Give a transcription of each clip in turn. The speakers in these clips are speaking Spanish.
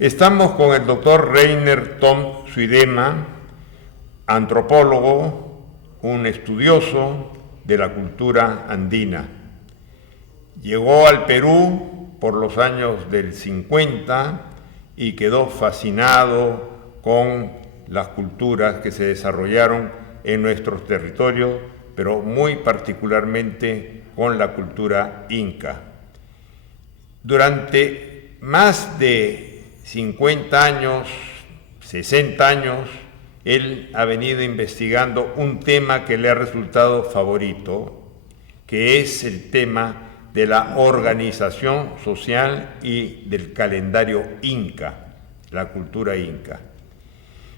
Estamos con el doctor Reiner Tom Zuidema, antropólogo, un estudioso de la cultura andina. Llegó al Perú por los años del 50 y quedó fascinado con las culturas que se desarrollaron en nuestros territorios, pero muy particularmente con la cultura inca. Durante más de 50 años, 60 años, él ha venido investigando un tema que le ha resultado favorito, que es el tema de la organización social y del calendario inca, la cultura inca.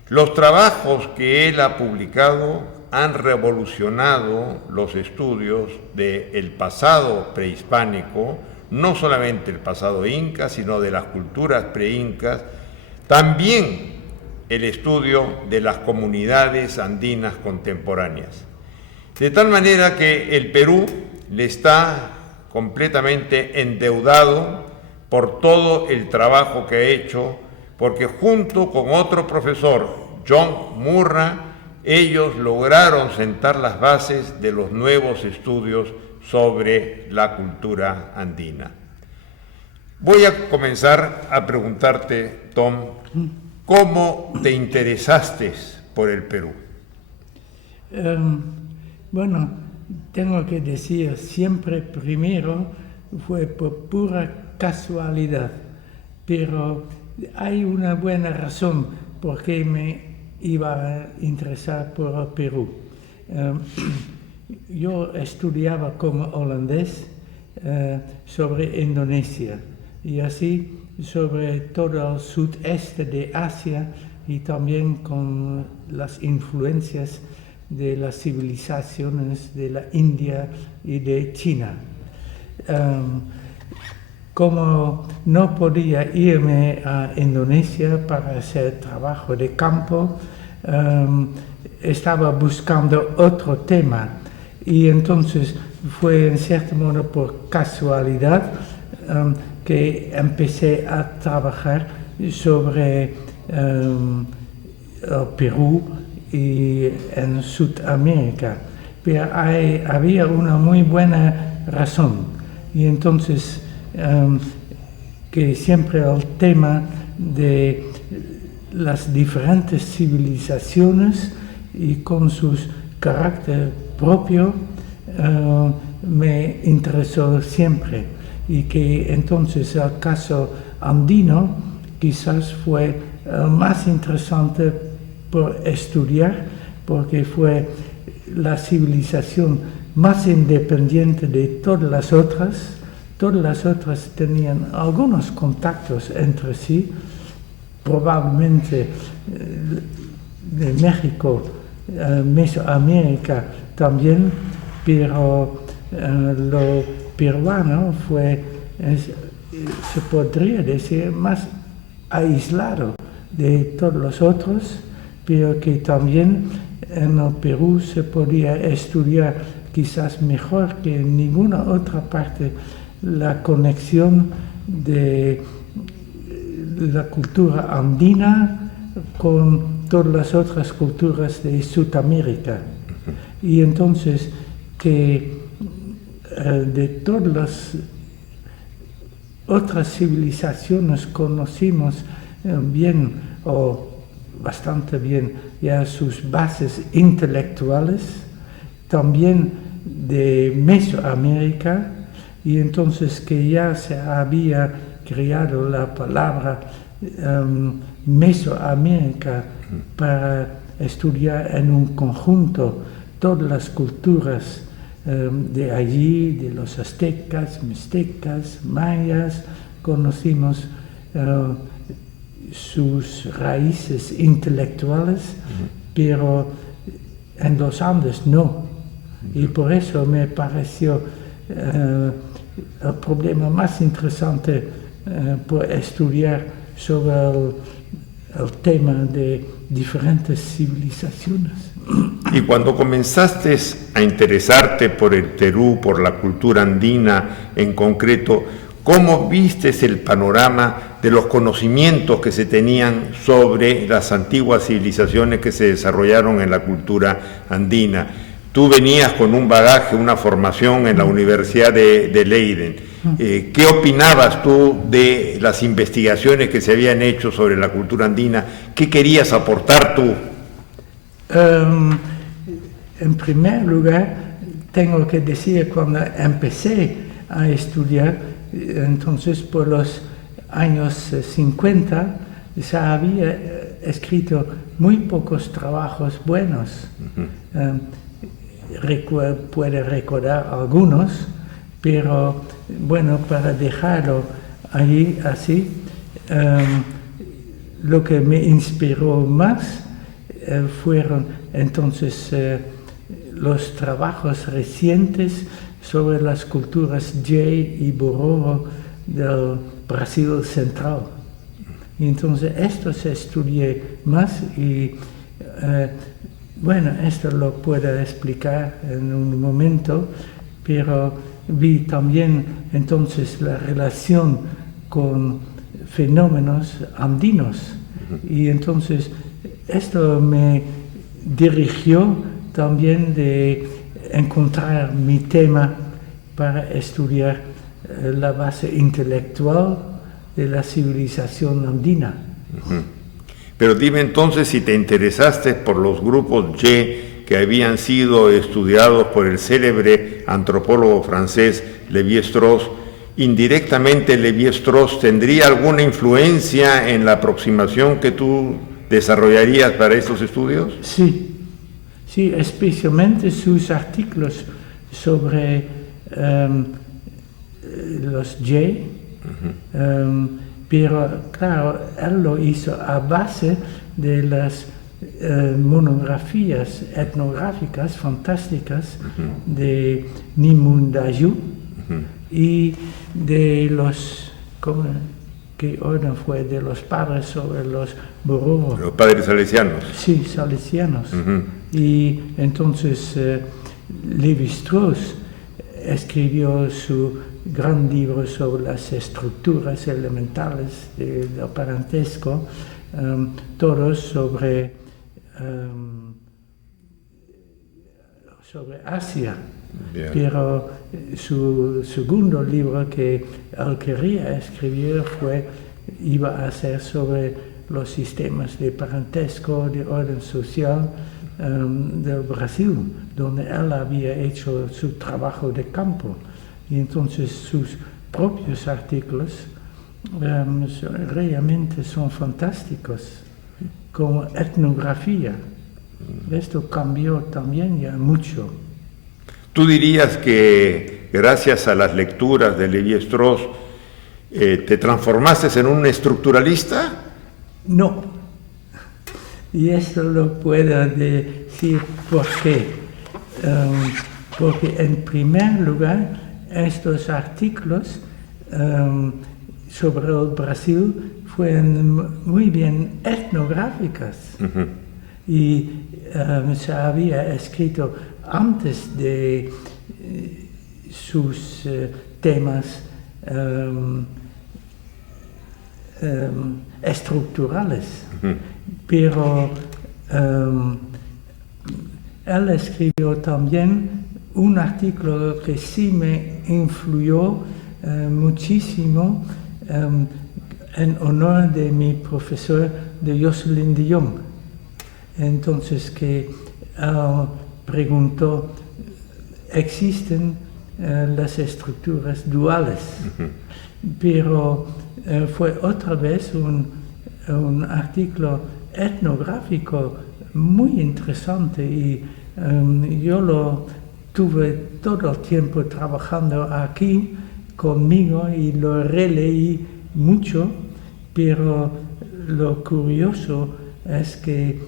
Los trabajos que él ha publicado han revolucionado los estudios del pasado prehispánico, no solamente el pasado inca, sino de las culturas preincas, también el estudio de las comunidades andinas contemporáneas. De tal manera que el Perú le está completamente endeudado por todo el trabajo que ha hecho, porque junto con otro profesor, John Murra, ellos lograron sentar las bases de los nuevos estudios sobre la cultura andina. Voy a comenzar a preguntarte, Tom, ¿cómo te interesaste por el Perú? Bueno, tengo que decir, siempre primero fue por pura casualidad, pero hay una buena razón por qué me iba a interesar por el Perú. Yo estudiaba como holandés sobre Indonesia y así sobre todo el sudeste de Asia y también con las influencias de las civilizaciones de la India y de China. Como no podía irme a Indonesia para hacer trabajo de campo, estaba buscando otro tema y entonces fue en cierto modo por casualidad que empecé a trabajar sobre el Perú y en Sudamérica, pero había una muy buena razón y entonces que siempre el tema de las diferentes civilizaciones y con sus carácter propio me interesó siempre y que entonces el caso andino quizás fue el más interesante por estudiar porque fue la civilización más independiente de todas las otras tenían algunos contactos entre sí, probablemente de México, Mesoamérica también, pero lo peruano fue, se podría decir, más aislado de todos los otros, pero que también en el Perú se podía estudiar quizás mejor que en ninguna otra parte la conexión de la cultura andina con todas las otras culturas de Sudamérica. Y entonces que de todas las otras civilizaciones conocimos bien o bastante bien ya sus bases intelectuales, también de Mesoamérica, y entonces que ya se había creado la palabra Mesoamérica para estudiar en un conjunto todas las culturas de allí, de los aztecas, mixtecas, mayas, conocimos sus raíces intelectuales, pero en los Andes no. Y por eso me pareció el problema más interesante por estudiar sobre el tema de diferentes civilizaciones. Y cuando comenzaste a interesarte por el Perú, por la cultura andina en concreto, ¿cómo vistes el panorama de los conocimientos que se tenían sobre las antiguas civilizaciones que se desarrollaron en la cultura andina. Tú venías con un bagaje, una formación en la Universidad de Leiden. ¿Qué opinabas tú de las investigaciones que se habían hecho sobre la cultura andina? ¿Qué querías aportar tú? En primer lugar, tengo que decir, cuando empecé a estudiar, entonces por los años 50, se había escrito muy pocos trabajos buenos. Puede recordar algunos, pero bueno, para dejarlo ahí así, lo que me inspiró más fueron entonces los trabajos recientes sobre las culturas Jay y Bororo del Brasil central. Y entonces esto se estudié más y bueno, esto lo puedo explicar en un momento, pero vi también entonces la relación con fenómenos andinos. Y entonces esto me dirigió también de encontrar mi tema para estudiar la base intelectual de la civilización andina. Pero dime entonces si te interesaste por los grupos Y que habían sido estudiados por el célebre antropólogo francés Lévi-Strauss. Indirectamente, Lévi-Strauss tendría alguna influencia en la aproximación que tú desarrollarías para estos estudios? Sí, especialmente sus artículos sobre los Y. Pero claro, él lo hizo a base de las monografías etnográficas fantásticas de Nimun Daju y de los, ¿qué orden fue? De los padres sobre los Bororo. Los padres salesianos. Sí, salesianos. Y entonces Lévi-Strauss escribió su gran libro sobre las estructuras elementales del parentesco, todos sobre Asia. Bien. Pero su segundo libro que él quería escribir iba a ser sobre los sistemas de parentesco, de orden social del Brasil, donde él había hecho su trabajo de campo. Y entonces sus propios artículos realmente son fantásticos, como etnografía. Esto cambió también ya mucho. ¿Tú dirías que gracias a las lecturas de Lévi-Strauss te transformaste en un estructuralista? No. Y esto lo puedo decir por qué. Porque en primer lugar, estos artículos sobre el Brasil fueron muy bien etnográficos y se había escrito antes de sus temas estructurales, pero él escribió también un artículo que sí me influyó muchísimo en honor de mi profesor de Jocelyn de Jong. Entonces que preguntó, ¿existen las estructuras duales? Pero fue otra vez un artículo etnográfico muy interesante y yo lo tuve todo el tiempo trabajando aquí conmigo y lo releí mucho, pero lo curioso es que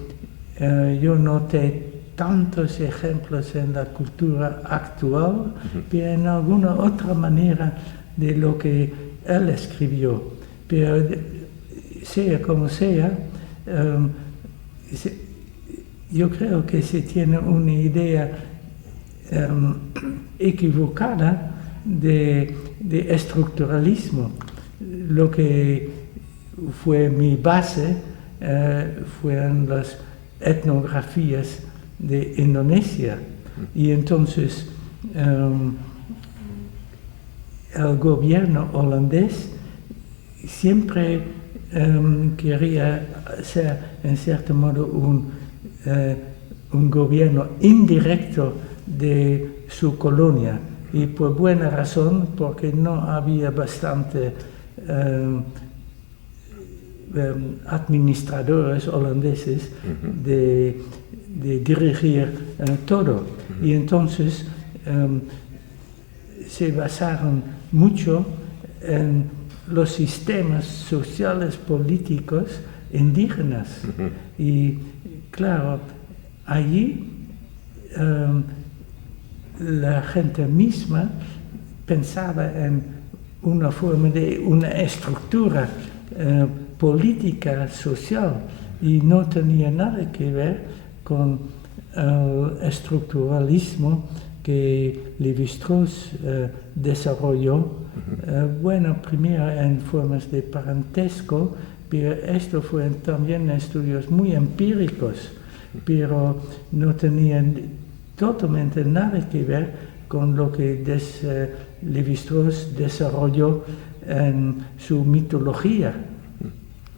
yo noté tantos ejemplos en la cultura actual, pero en alguna otra manera de lo que él escribió. Pero sea como sea, yo creo que se tiene una idea equivocada de estructuralismo. Lo que fue mi base, fueron las etnografías de Indonesia. Y entonces el gobierno holandés siempre quería ser, en cierto modo, un gobierno indirecto de su colonia. Y por buena razón, porque no había bastante administradores holandeses de dirigir todo. Y entonces se basaron mucho en los sistemas sociales políticos indígenas. Y claro, allí la gente misma pensaba en una forma de una estructura política social y no tenía nada que ver con el estructuralismo que Lévi-Strauss desarrolló. Bueno, primero en formas de parentesco, pero esto fueron también estudios muy empíricos, pero no tenían totalmente nada que ver con lo que Lévi-Strauss desarrolló en su mitología,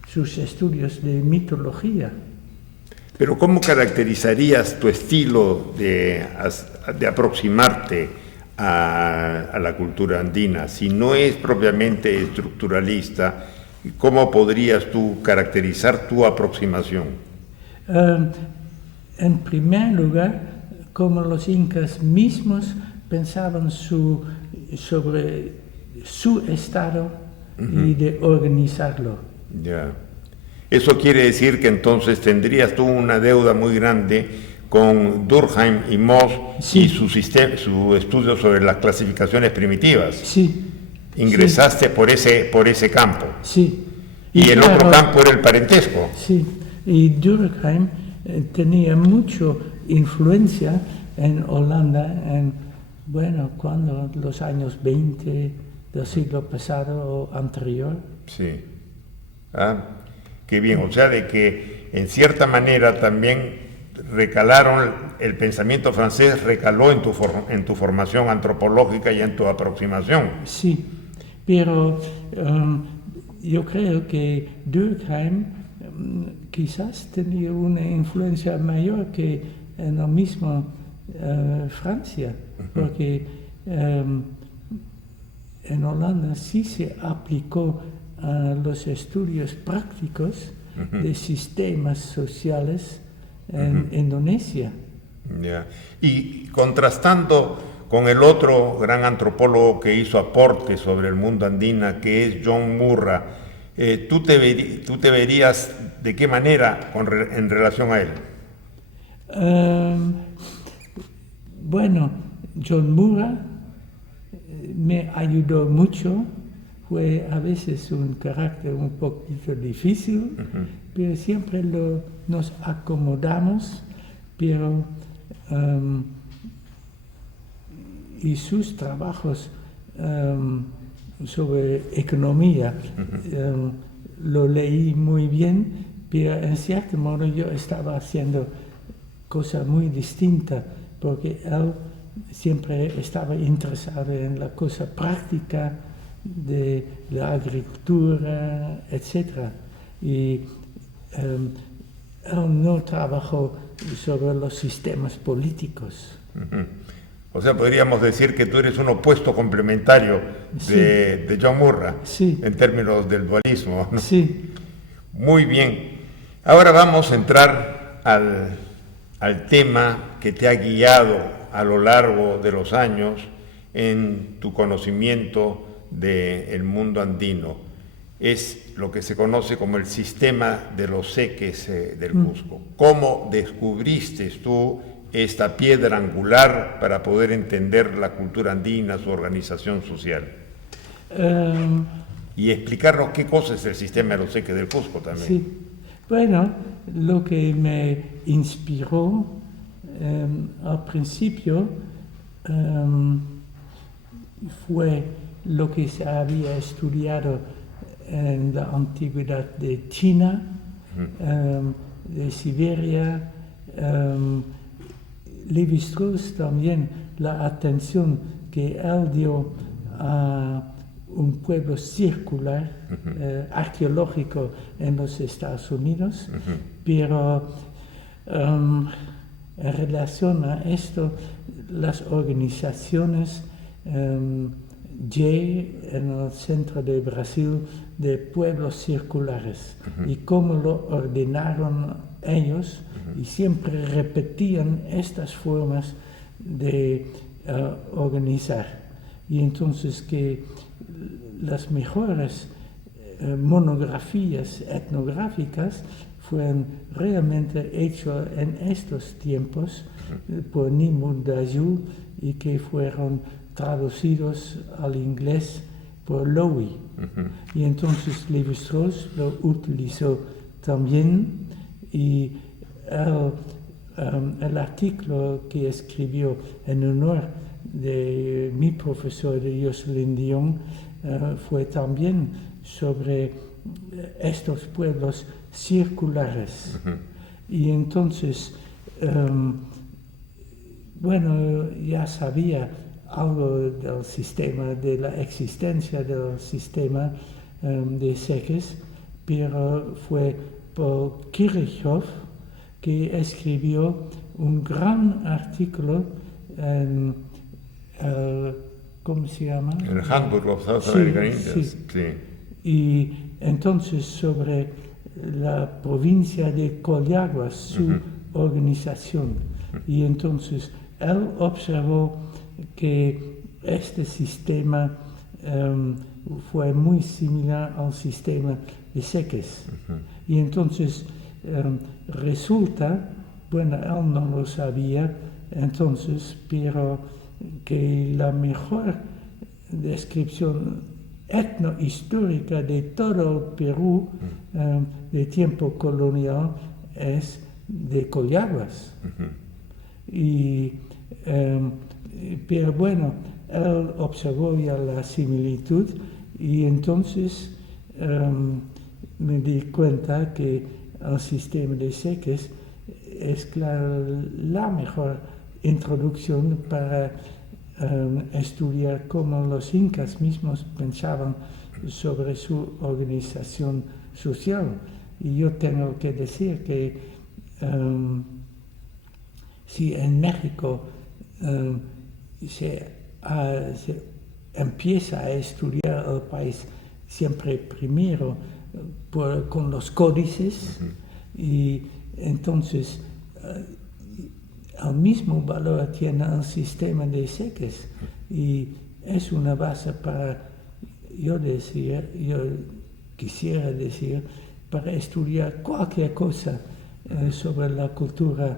sus estudios de mitología. Pero ¿cómo caracterizarías tu estilo de aproximarte a la cultura andina? Si no es propiamente estructuralista, ¿cómo podrías tú caracterizar tu aproximación? En primer lugar, como los incas mismos pensaban sobre su estado y de organizarlo. Ya. Eso quiere decir que entonces tendrías tú una deuda muy grande con Durkheim y Moss y su estudio sobre las clasificaciones primitivas. Sí. Ingresaste por ese campo. Sí. Y el otro campo era el parentesco. Sí. Y Durkheim tenía mucha influencia en Holanda cuando los años 20 del siglo pasado o anterior. Sí. Qué bien, o sea, de que en cierta manera también el pensamiento francés recaló en tu formación antropológica y en tu aproximación. Sí, pero yo creo que Durkheim quizás tenía una influencia mayor que en la misma Francia, porque en Holanda sí se aplicó a los estudios prácticos de sistemas sociales en Indonesia. Yeah. Y contrastando con el otro gran antropólogo que hizo aportes sobre el mundo andina, que es John Murray, ¿tú te verías de qué manera en relación a él? Bueno, John Murray me ayudó mucho. Fue a veces un carácter un poquito difícil, pero siempre nos acomodamos, pero y sus trabajos sobre economía lo leí muy bien, pero en cierto modo yo estaba haciendo cosas muy distintas, porque él siempre estaba interesado en la cosa práctica de la agricultura, etc. Y él no trabajó sobre los sistemas políticos. O sea, podríamos decir que tú eres un opuesto complementario de John Murray, en términos del dualismo, ¿no? Sí. Muy bien. Ahora vamos a entrar al tema que te ha guiado a lo largo de los años en tu conocimiento del mundo andino. Es lo que se conoce como el sistema de los seques del Cusco. ¿Cómo descubriste tú esta piedra angular para poder entender la cultura andina, su organización social? Y explicarnos qué cosa es el sistema de los seques del Cusco también. Sí. Bueno, lo que me inspiró al principio fue lo que se había estudiado en la antigüedad de China, de Siberia. Lévi-Strauss también la atención que él dio a un pueblo circular arqueológico en los Estados Unidos, pero en relación a esto, las organizaciones J en el centro de Brasil de pueblos circulares y cómo lo ordenaron ellos y siempre repetían estas formas de organizar. Y entonces que las mejores monografías etnográficas fueron realmente hechas en estos tiempos por Nimrud Dayou y que fueron traducidos al inglés por Lowy. Y entonces Lévi-Strauss lo utilizó también y el artículo que escribió en honor de mi profesor de Jocelyn Dion fue también sobre estos pueblos circulares. Y entonces, bueno, ya sabía algo del sistema, de la existencia del sistema de Sekes, pero fue por Kirchhoff que escribió un gran artículo en ¿cómo se llama? El Handbook of South American Indians. Sí. Y entonces sobre la provincia de Collahuas, su organización. Y entonces él observó que este sistema fue muy similar al sistema de Sekes. Y entonces resulta, bueno, él no lo sabía entonces, pero que la mejor descripción etnohistórica de todo el Perú de tiempo colonial es de Collahuas. Pero bueno, él observó ya la similitud y entonces me di cuenta que el sistema de Sekes es la mejor introducción para estudiar cómo los incas mismos pensaban sobre su organización social. Y yo tengo que decir que si en México se empieza a estudiar el país siempre primero con los códices y entonces el mismo valor tiene el sistema de Sekes y es una base para, yo quisiera decir, para estudiar cualquier cosa sobre la cultura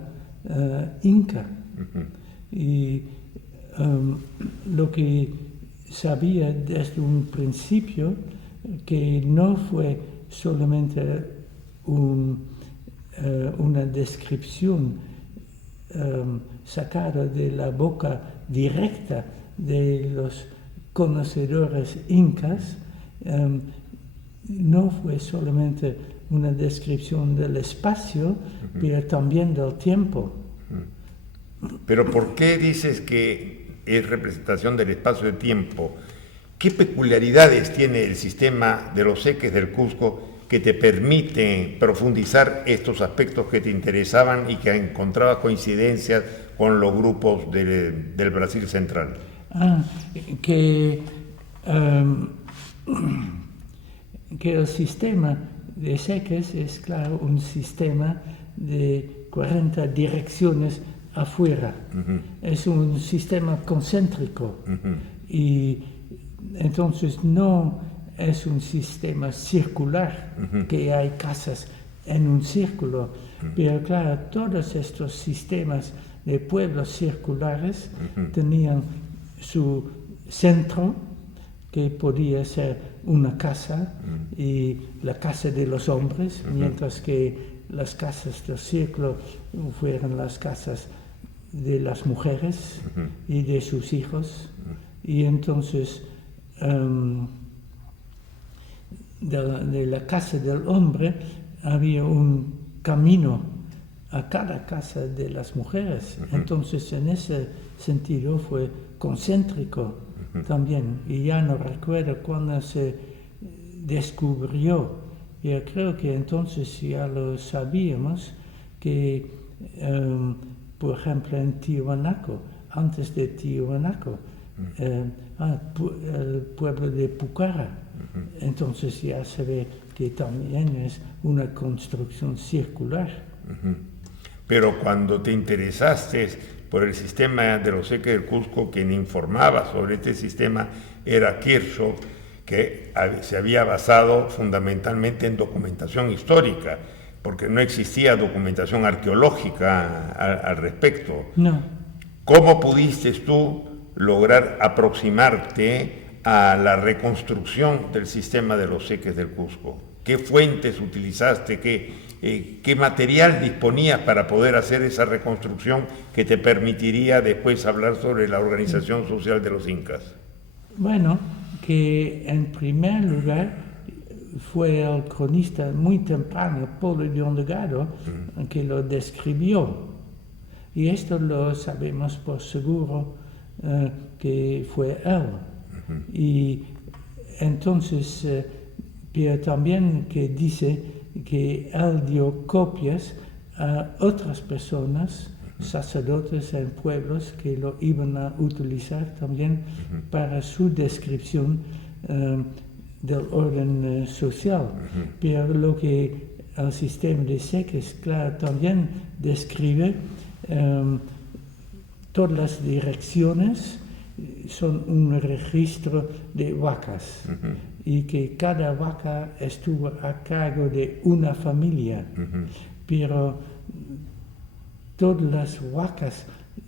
inca. Y lo que sabía desde un principio que no fue solamente una descripción sacada de la boca directa de los conocedores incas, no fue solamente una descripción del espacio, pero también del tiempo. Pero ¿por qué dices que es representación del espacio y tiempo? ¿Qué peculiaridades tiene el sistema de los Sekes del Cusco que te permite profundizar estos aspectos que te interesaban y que encontrabas coincidencias con los grupos del Brasil central? Que el sistema de Sekes es, claro, un sistema de 40 direcciones afuera. Es un sistema concéntrico y entonces no es un sistema circular, que hay casas en un círculo, pero claro, todos estos sistemas de pueblos circulares tenían su centro, que podía ser una casa, y la casa de los hombres, mientras que las casas del círculo fueron las casas de las mujeres y de sus hijos. Y entonces de la casa del hombre había un camino a cada casa de las mujeres. Entonces, en ese sentido fue concéntrico también. Y ya no recuerdo cuándo se descubrió. Yo creo que entonces ya lo sabíamos, que, por ejemplo, en Tiwanaku, antes de Tiwanaku, el pueblo de Pucara, entonces ya se ve que también es una construcción circular. Pero cuando te interesaste por el sistema de los Seques del Cusco, quien informaba sobre este sistema era Kirchhoff, que se había basado fundamentalmente en documentación histórica, porque no existía documentación arqueológica al respecto. No. ¿Cómo pudiste tú lograr aproximarte a la reconstrucción del sistema de los Seques del Cusco? ¿Qué fuentes utilizaste? ¿Qué material disponías para poder hacer esa reconstrucción que te permitiría después hablar sobre la organización social de los incas? Bueno, que en primer lugar fue el cronista muy temprano, Polo de Ondegado, que lo describió. Y esto lo sabemos por seguro que fue él. Y entonces, pero también que dice que él dio copias a otras personas, sacerdotes en pueblos, que lo iban a utilizar también para su descripción del orden social. Pero lo que el sistema de Seques, claro, también describe, todas las direcciones son un registro de vacas, y que cada vaca estuvo a cargo de una familia, pero todas las vacas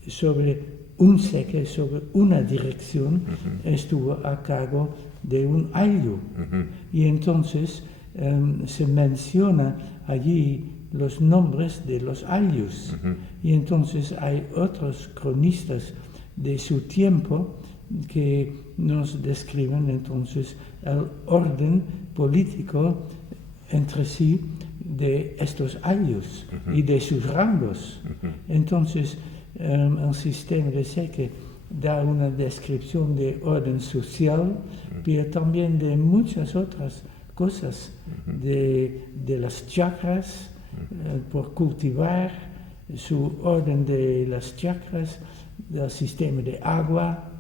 sobre un seque, sobre una dirección, estuvo a cargo de un ayllu. Y entonces se menciona allí los nombres de los ayllus. Y entonces hay otros cronistas de su tiempo que nos describen entonces el orden político entre sí de estos ayllus y de sus rangos. Entonces, el sistema de Seque da una descripción de orden social, pero también de muchas otras cosas, de las chacras por cultivar, su orden de las chacras, del sistema de agua.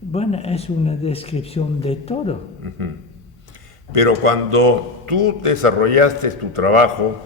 Bueno, es una descripción de todo. Pero cuando tú desarrollaste tu trabajo,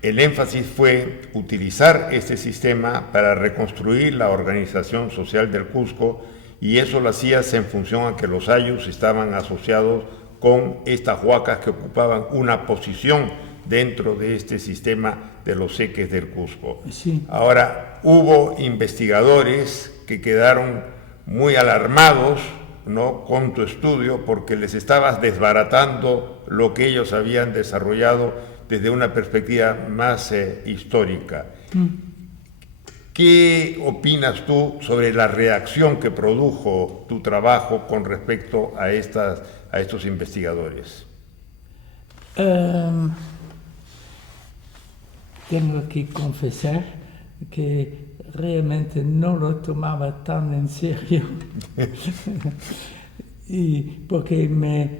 el énfasis fue utilizar este sistema para reconstruir la organización social del Cusco, y eso lo hacías en función a que los ayllus estaban asociados con estas huacas que ocupaban una posición dentro de este sistema de los Seques del Cusco. Sí. Ahora, hubo investigadores que quedaron muy alarmados, ¿no?, con tu estudio, porque les estabas desbaratando lo que ellos habían desarrollado desde una perspectiva más histórica. ¿Qué opinas tú sobre la reacción que produjo tu trabajo con respecto a estos investigadores? Tengo que confesar que realmente no lo tomaba tan en serio, y porque me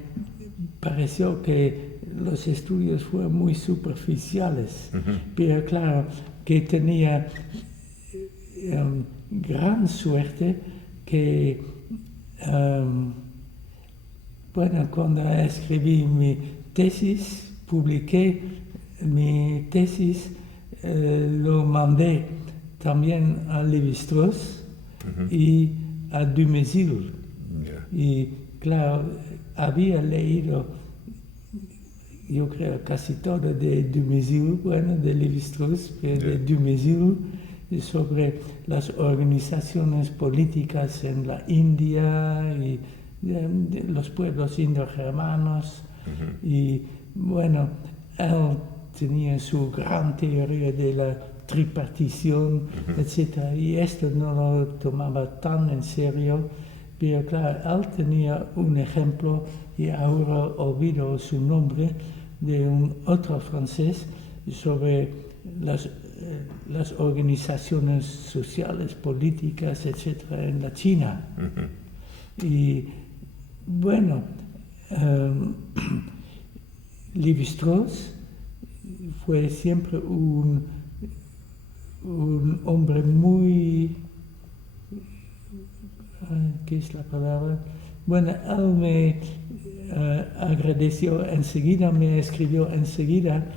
pareció que los estudios fueron muy superficiales, pero claro, que tenía gran suerte que, bueno, cuando escribí mi tesis, publiqué mi tesis, lo mandé también a Lévi-Strauss y a Dumézil. Y claro, había leído, yo creo, casi todo de Dumézil, bueno, de Lévi-Strauss, pero de Dumézil, sobre las organizaciones políticas en la India y de los pueblos indogermanos. Y bueno, él tenía su gran teoría de la tripartición, etc. Y esto no lo tomaba tan en serio, pero claro, él tenía un ejemplo, y ahora olvido su nombre, de un otro francés sobre las organizaciones sociales, políticas, etcétera, en la China. Y bueno, Lévi-Strauss fue siempre un hombre muy, ¿qué es la palabra? Bueno, él me agradeció enseguida, me escribió enseguida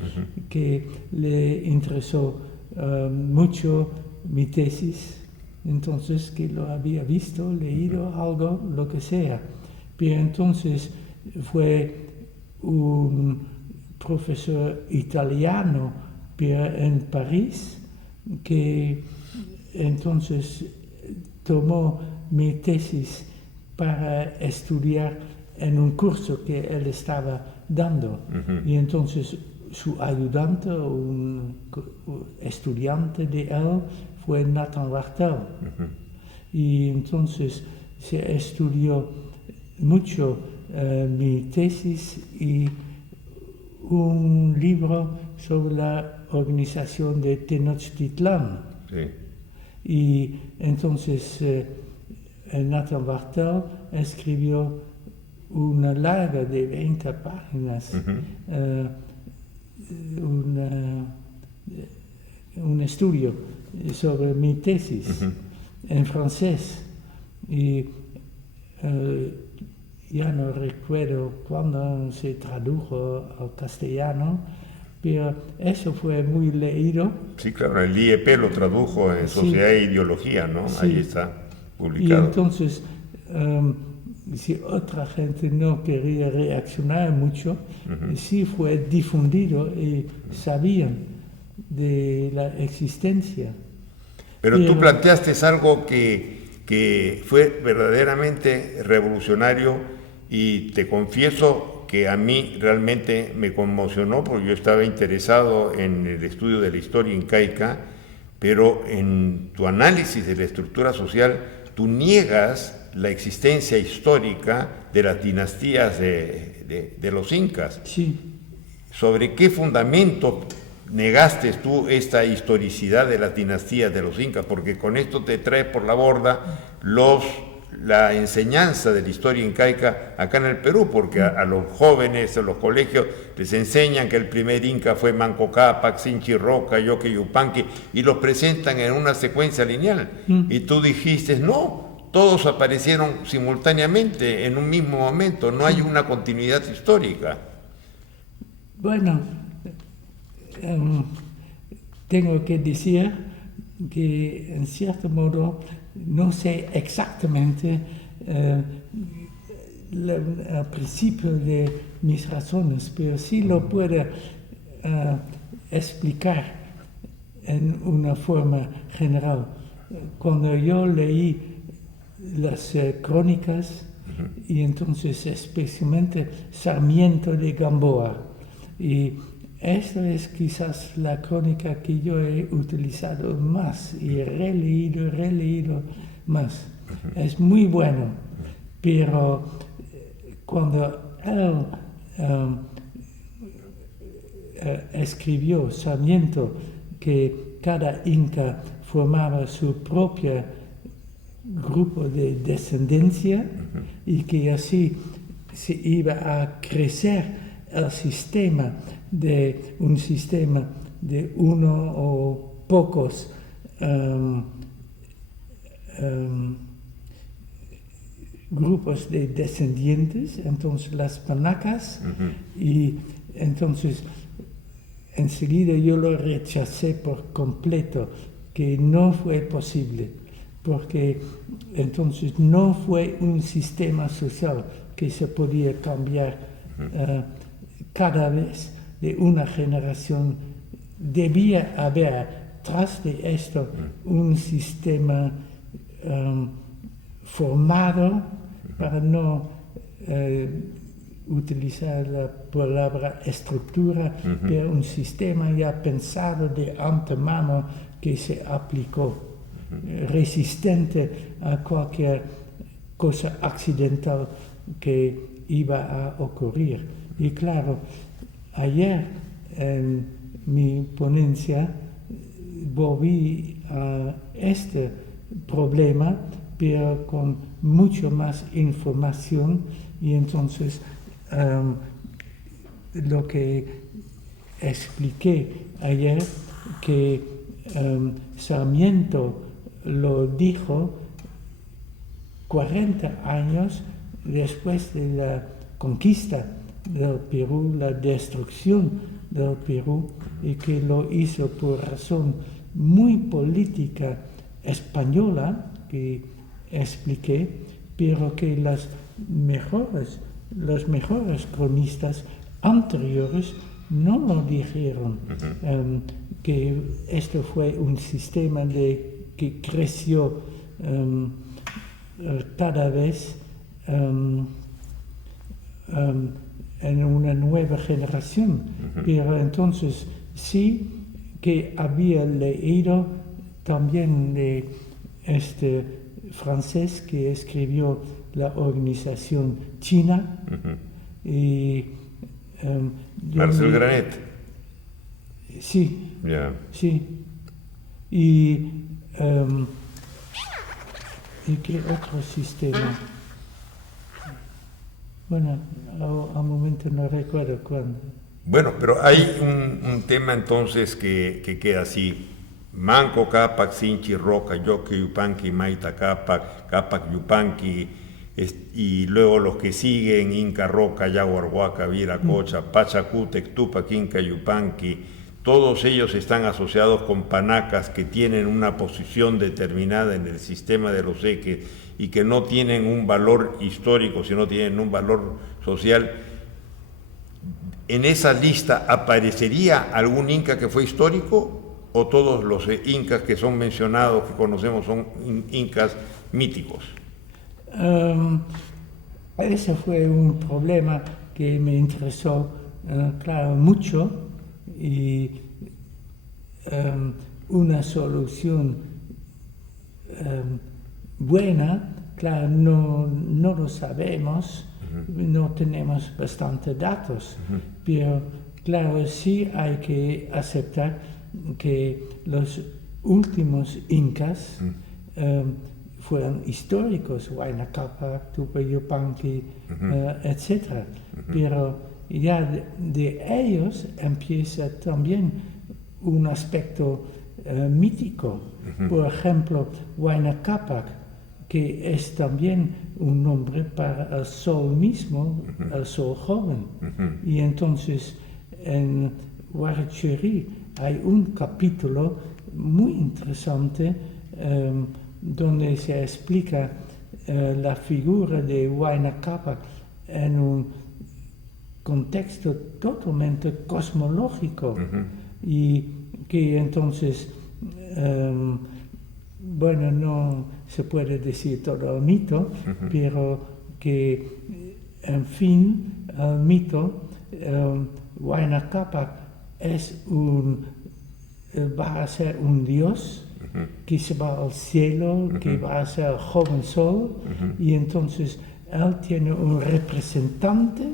que le interesó mucho mi tesis, entonces que lo había visto, leído algo, lo que sea. Pero entonces fue un profesor italiano, pero en París, que entonces tomó mi tesis para estudiar en un curso que él estaba dando. Y entonces su ayudante, un estudiante de él, fue Nathan Wartel. Y entonces se estudió mucho mi tesis y un libro sobre la organización de Tenochtitlán. Sí. Y entonces Nathan Wartel escribió una larga de 20 páginas, un estudio sobre mi tesis en francés. Y ya no recuerdo cuándo se tradujo al castellano, pero eso fue muy leído. Sí, claro, el IEP lo tradujo en Sociedad e Ideología, ¿no? Sí. Ahí está publicado. Y entonces, si otra gente no quería reaccionar mucho, sí fue difundido y sabían de la existencia. Pero tú planteaste algo que fue verdaderamente revolucionario y te confieso que a mí realmente me conmocionó porque yo estaba interesado en el estudio de la historia incaica, pero en tu análisis de la estructura social tú niegas la existencia histórica de las dinastías de los incas. Sí. ¿Sobre qué fundamento negaste tú esta historicidad de las dinastías de los incas? Porque con esto te trae por la borda la enseñanza de la historia incaica acá en el Perú, porque a los jóvenes, a los colegios, les enseñan que el primer inca fue Manco Cápac, Sinchi Roca, Yoque Yupanqui, y los presentan en una secuencia lineal. Y tú dijiste, no, todos aparecieron simultáneamente en un mismo momento, no hay una continuidad histórica. Bueno, tengo que decir que en cierto modo no sé exactamente el principio de mis razones, pero sí lo puedo explicar en una forma general. Cuando yo leí las crónicas, y entonces especialmente Sarmiento de Gamboa, y esta es quizás la crónica que yo he utilizado más y releído más. Es muy bueno, pero cuando él escribió, Sarmiento, que cada inca formaba su propio grupo de descendencia y que así se iba a crecer el sistema de un sistema de uno o pocos grupos de descendientes, entonces las panacas, y entonces enseguida yo lo rechacé por completo, que no fue posible, porque entonces no fue un sistema social que se podía cambiar cada vez de una generación. Debía haber tras de esto un sistema formado, para no utilizar la palabra estructura, pero un sistema ya pensado de antemano que se aplicó, resistente a cualquier cosa accidental que iba a ocurrir. Y claro, ayer en mi ponencia volví a este problema, pero con mucho más información, y entonces lo que expliqué ayer, que Sarmiento lo dijo 40 años después de la conquista del Perú, la destrucción del Perú, y que lo hizo por razón muy política española, que expliqué, pero que los mejores cronistas anteriores no lo dijeron, que esto fue un sistema que creció cada vez en una nueva generación. Pero entonces sí que había leído también de este francés que escribió la organización china, y Marcel Granet. Sí, Yeah. sí. ¿Y qué otro sistema? Bueno, al momento no recuerdo cuándo. Bueno, pero hay un tema entonces que queda así. Manco Capac, Sinchi, Roca, Yoque, Yupanqui, Maita Capac, Capac, Yupanqui, y luego los que siguen, Inca, Roca, Yaguarhuaca, Viracocha, Pachacútec, Tupac, Inca, Yupanqui, todos ellos están asociados con panacas que tienen una posición determinada en el sistema de los eques y que no tienen un valor histórico, sino tienen un valor social. ¿En esa lista aparecería algún inca que fue histórico o todos los incas que son mencionados, que conocemos, son incas míticos? Ese fue un problema que me interesó, claro, mucho, y una solución buena, claro, no lo sabemos, no tenemos bastante datos, pero claro, sí hay que aceptar que los últimos incas fueron históricos, Huayna Capac, Tupac Yupanqui, etc. Pero ya de ellos empieza también un aspecto mítico. Por ejemplo, Huayna Capac, que es también un nombre para el sol mismo, el sol joven. Y entonces en Huaracherí hay un capítulo muy interesante donde se explica la figura de Huayna Capac en un contexto totalmente cosmológico, y que entonces, bueno, no se puede decir todo el mito, pero que, en fin, el mito, Huayna Capac va a ser un dios que se va al cielo, que va a ser el joven sol, y entonces él tiene un representante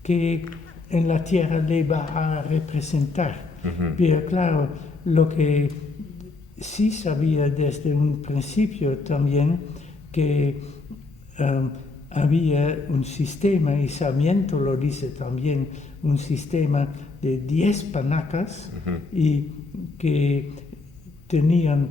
que en la tierra le va a representar. Pero claro, lo que sí sabía desde un principio también, que había un sistema, y Sarmiento lo dice también, un sistema de 10 panacas, y que tenían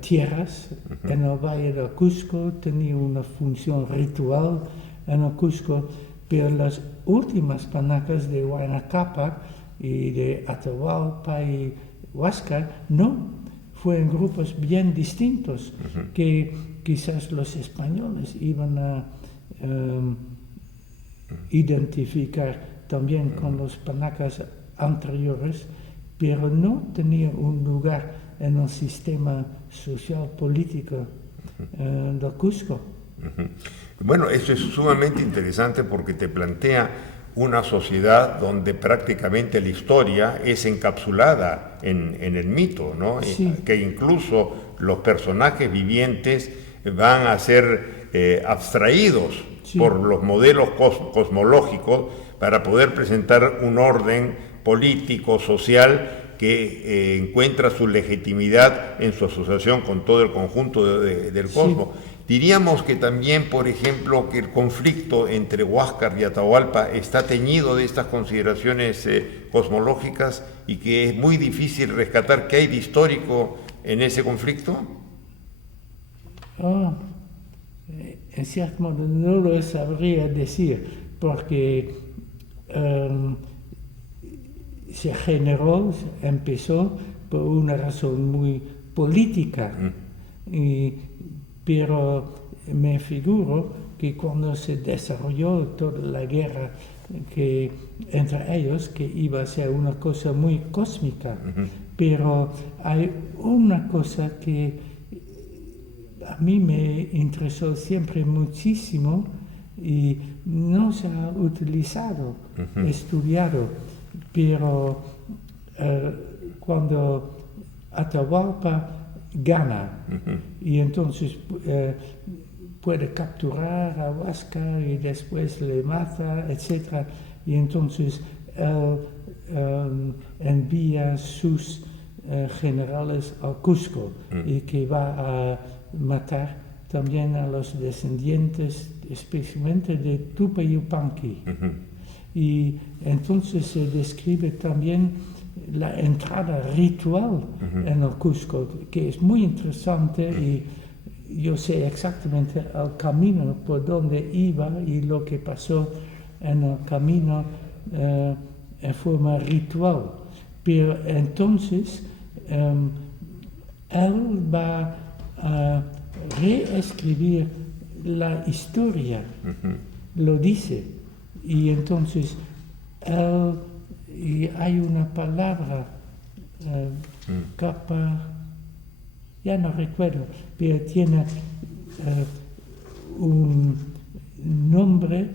tierras en el Valle del Cusco, tenía una función ritual en el Cusco, pero las últimas panacas de Huayna Capac y de Atahualpa y Huáscar no, fueron grupos bien distintos, que quizás los españoles iban a identificar también con los panacas anteriores, pero no tenían un lugar en el sistema social político del Cusco. Bueno, eso es sumamente interesante porque te plantea una sociedad donde prácticamente la historia es encapsulada en el mito, ¿no? Sí. Que incluso los personajes vivientes van a ser abstraídos Sí. por los modelos cosmológicos para poder presentar un orden político, social, que encuentra su legitimidad en su asociación con todo el conjunto del cosmos. Sí. Diríamos que también, por ejemplo, que el conflicto entre Huáscar y Atahualpa está teñido de estas consideraciones cosmológicas y que es muy difícil rescatar qué hay de histórico en ese conflicto. En cierto modo no lo sabría decir, porque se generó, empezó por una razón muy política, pero me figuro que cuando se desarrolló toda la guerra entre ellos, que iba a ser una cosa muy cósmica, pero hay una cosa que a mí me interesó siempre muchísimo y no se ha utilizado, estudiado, pero cuando Atahualpa gana y entonces puede capturar a Huáscar y después le mata, etc. Y entonces envía sus generales a Cusco y que va a matar también a los descendientes, especialmente de Tupac Yupanqui. Y entonces se describe también la entrada ritual en el Cusco, que es muy interesante y yo sé exactamente el camino por donde iba y lo que pasó en el camino en forma ritual. Pero entonces él va a reescribir la historia, lo dice, y entonces y hay una palabra, capa, ya no recuerdo, pero tiene un nombre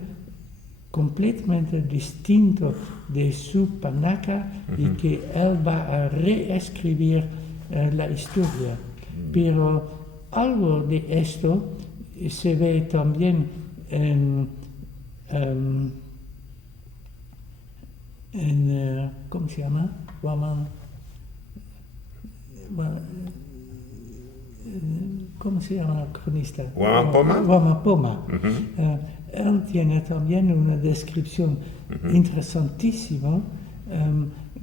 completamente distinto de su panaca y que él va a reescribir la historia. Pero algo de esto se ve también en ¿cómo se llama? ¿Cómo se llama el cronista? Huamapoma. Él tiene también una descripción interesantísima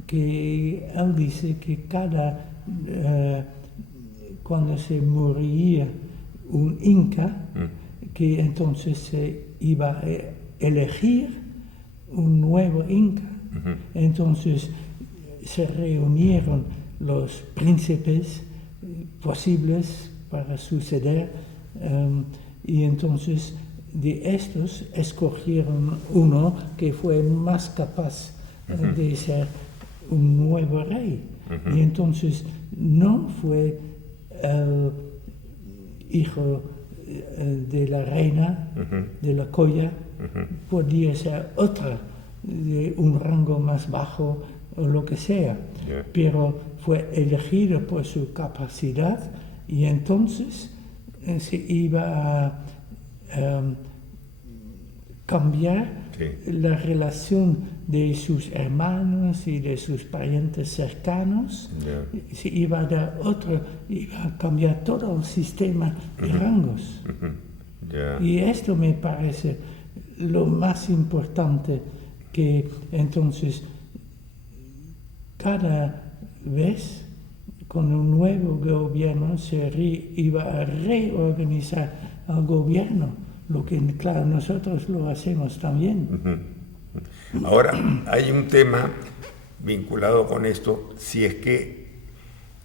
que él dice que cuando se moría un inca, que entonces se iba a elegir un nuevo inca. Entonces se reunieron los príncipes posibles para suceder y entonces de estos escogieron uno que fue más capaz de ser un nuevo rey. Y entonces no fue el hijo de la reina, de la Colla, podía ser otra, de un rango más bajo o lo que sea, pero fue elegido por su capacidad y entonces se iba a cambiar la relación de sus hermanos y de sus parientes cercanos, se iba a dar iba a cambiar todo el sistema de rangos. Y esto me parece lo más importante, que entonces cada vez con un nuevo gobierno se iba a reorganizar el gobierno, lo que claro nosotros lo hacemos también. Ahora, hay un tema vinculado con esto, si es que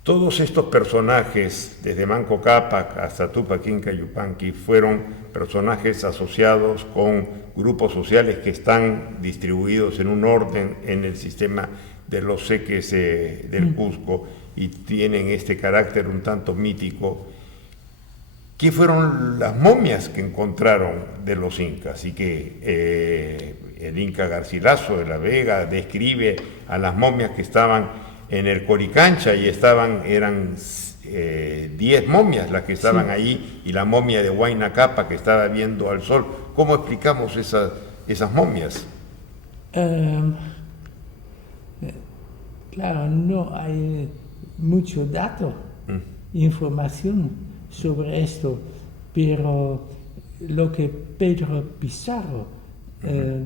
todos estos personajes, desde Manco Cápac hasta Tupac Inca Yupanqui, fueron personajes asociados con grupos sociales que están distribuidos en un orden en el sistema de los seques del Cusco y tienen este carácter un tanto mítico. ¿Qué fueron las momias que encontraron de los incas? Y que el inca Garcilaso de la Vega describe a las momias que estaban en el Coricancha y eran 10 momias las que estaban ahí y la momia de Huayna Capac que estaba viendo al sol. ¿Cómo explicamos esas momias? Claro, no hay mucho dato, información sobre esto, pero lo que Pedro Pizarro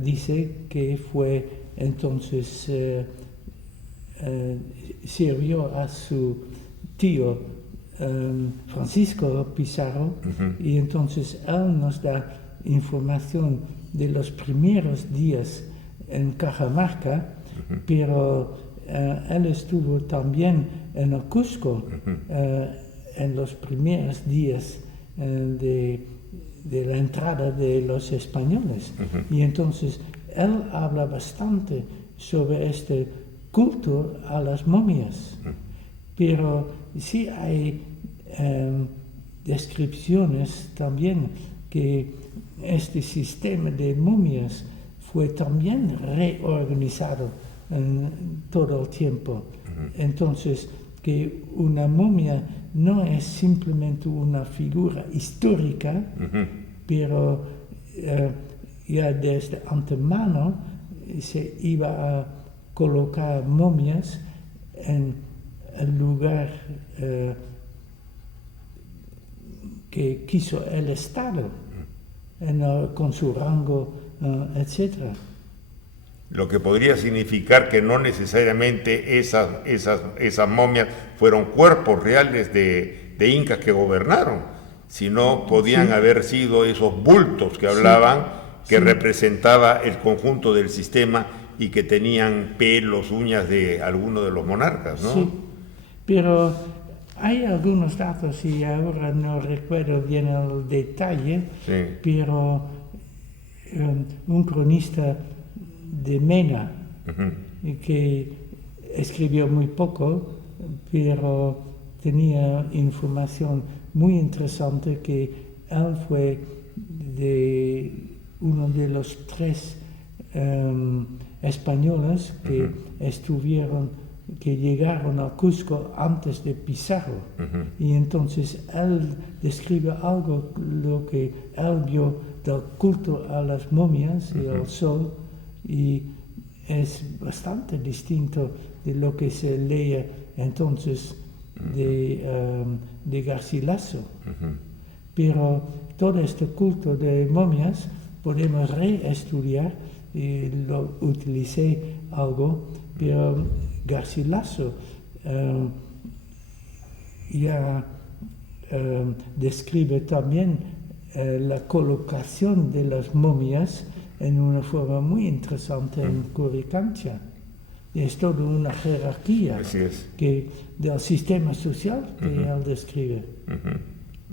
dice que fue entonces sirvió a su tío Francisco Pizarro y entonces él nos da información de los primeros días en Cajamarca, pero él estuvo también en el Cusco en los primeros días de la entrada de los españoles. Y entonces él habla bastante sobre este culto a las momias. Pero sí hay descripciones también que este sistema de momias fue también reorganizado en todo el tiempo. Entonces, que una momia no es simplemente una figura histórica, pero ya desde antemano se iba a colocar momias en el lugar que quiso el Estado, con su rango, etc. Lo que podría significar que no necesariamente esas momias fueron cuerpos reales de incas que gobernaron, sino podían haber sido esos bultos que hablaban, que representaba el conjunto del sistema y que tenían pelos, uñas de alguno de los monarcas, ¿no? Sí, pero hay algunos datos, y ahora no recuerdo bien el detalle, pero un cronista de Mena, que escribió muy poco, pero tenía información muy interesante, que él fue uno de los 3 españoles que llegaron a Cusco antes de Pizarro. Y entonces él describe algo, lo que él vio del culto a las momias y al sol, y es bastante distinto de lo que se lee entonces de Garcilaso. Pero todo este culto de momias podemos reestudiar, y lo utilicé algo, pero Garcilaso ya describe también la colocación de las momias en una forma muy interesante en Coricancha. Es toda una jerarquía del sistema social que él describe.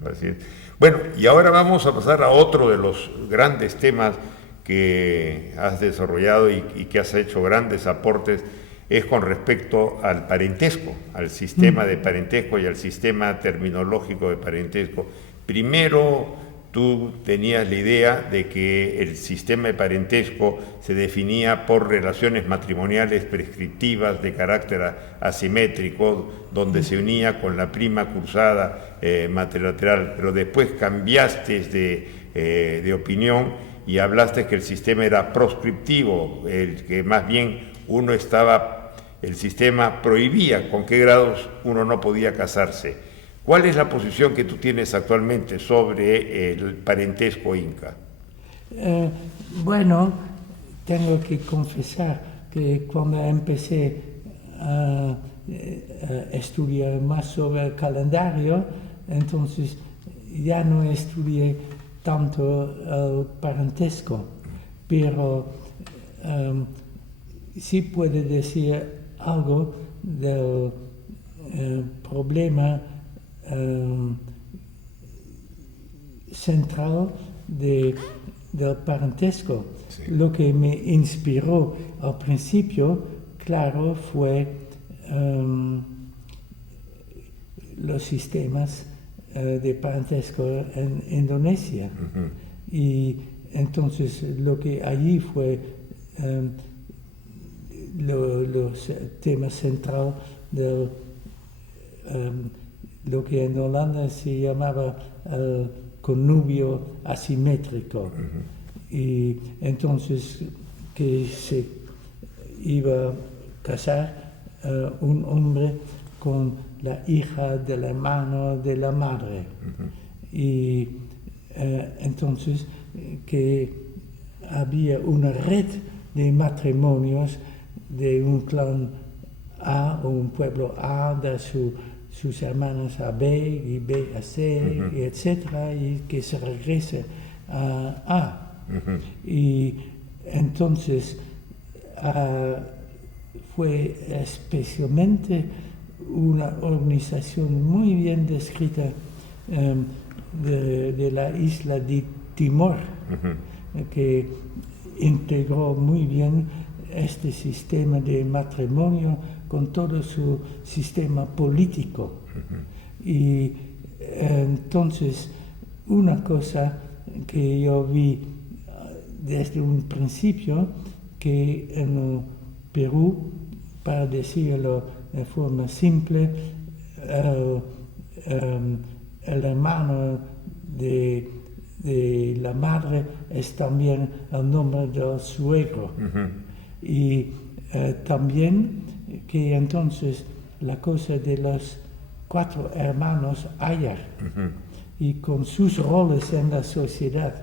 Así es. Bueno, y ahora vamos a pasar a otro de los grandes temas que has desarrollado y que has hecho grandes aportes, es con respecto al parentesco, al sistema de parentesco y al sistema terminológico de parentesco. Primero, tú tenías la idea de que el sistema de parentesco se definía por relaciones matrimoniales prescriptivas de carácter asimétrico, donde se unía con la prima cruzada matrilateral, pero después cambiaste de opinión y hablaste que el sistema era proscriptivo, el que más bien el sistema prohibía con qué grados uno no podía casarse. ¿Cuál es la posición que tú tienes actualmente sobre el parentesco inca? Bueno, tengo que confesar que cuando empecé a estudiar más sobre el calendario, entonces ya no estudié tanto el parentesco, pero sí puede decir algo del problema central del parentesco. Sí. Lo que me inspiró al principio, claro, fue los sistemas de parentesco en Indonesia. Y entonces lo que allí fue los temas central del lo que en Holanda se llamaba el connubio asimétrico. Y entonces que se iba a casar un hombre con la hija del hermano de la madre. Y entonces que había una red de matrimonios de un clan A o un pueblo A de sus hermanos a B y B a C, y etcétera, y que se regrese a A. Y entonces fue especialmente una organización muy bien descrita de la isla de Timor, que integró muy bien este sistema de matrimonio con todo su sistema político. Y entonces una cosa que yo vi desde un principio, que en el Perú, para decirlo de forma simple, el hermano de la madre es también el nombre del suegro. Y también que entonces la cosa de los 4 hermanos Ayer, y con sus roles en la sociedad,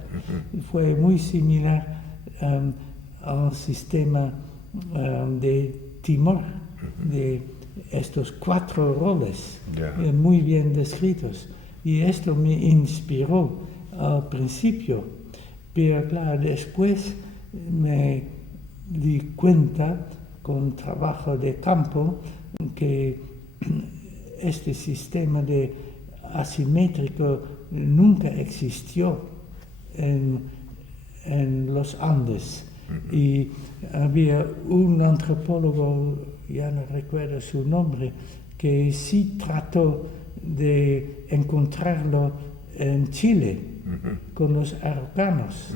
fue muy similar al sistema de Timor, de estos 4 roles muy bien descritos. Y esto me inspiró al principio, pero claro, después me di cuenta con trabajo de campo que este sistema de asimétrico nunca existió en los Andes. Y había un antropólogo, ya no recuerdo su nombre, que sí trató de encontrarlo en Chile, con los araucanos.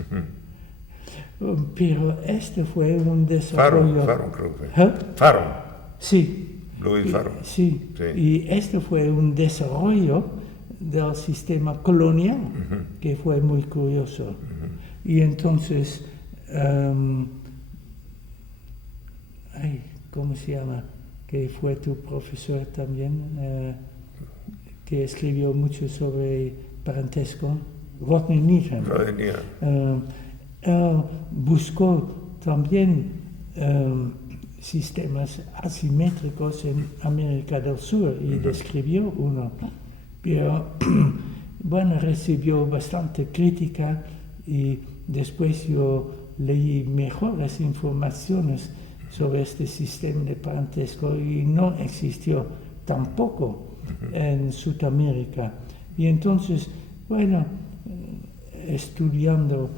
Pero este fue un desarrollo... Faro creo que. Faro. Sí. Luis Faro. Sí. Y este fue un desarrollo del sistema colonial, que fue muy curioso. Y entonces, ¿cómo se llama? Que fue tu profesor también, que escribió mucho sobre parentesco, Rodney Needham. Él buscó también sistemas asimétricos en América del Sur y describió uno, pero bueno, recibió bastante crítica, y después yo leí mejores informaciones sobre este sistema de parentesco y no existió tampoco en Sudamérica. Y entonces, bueno, estudiando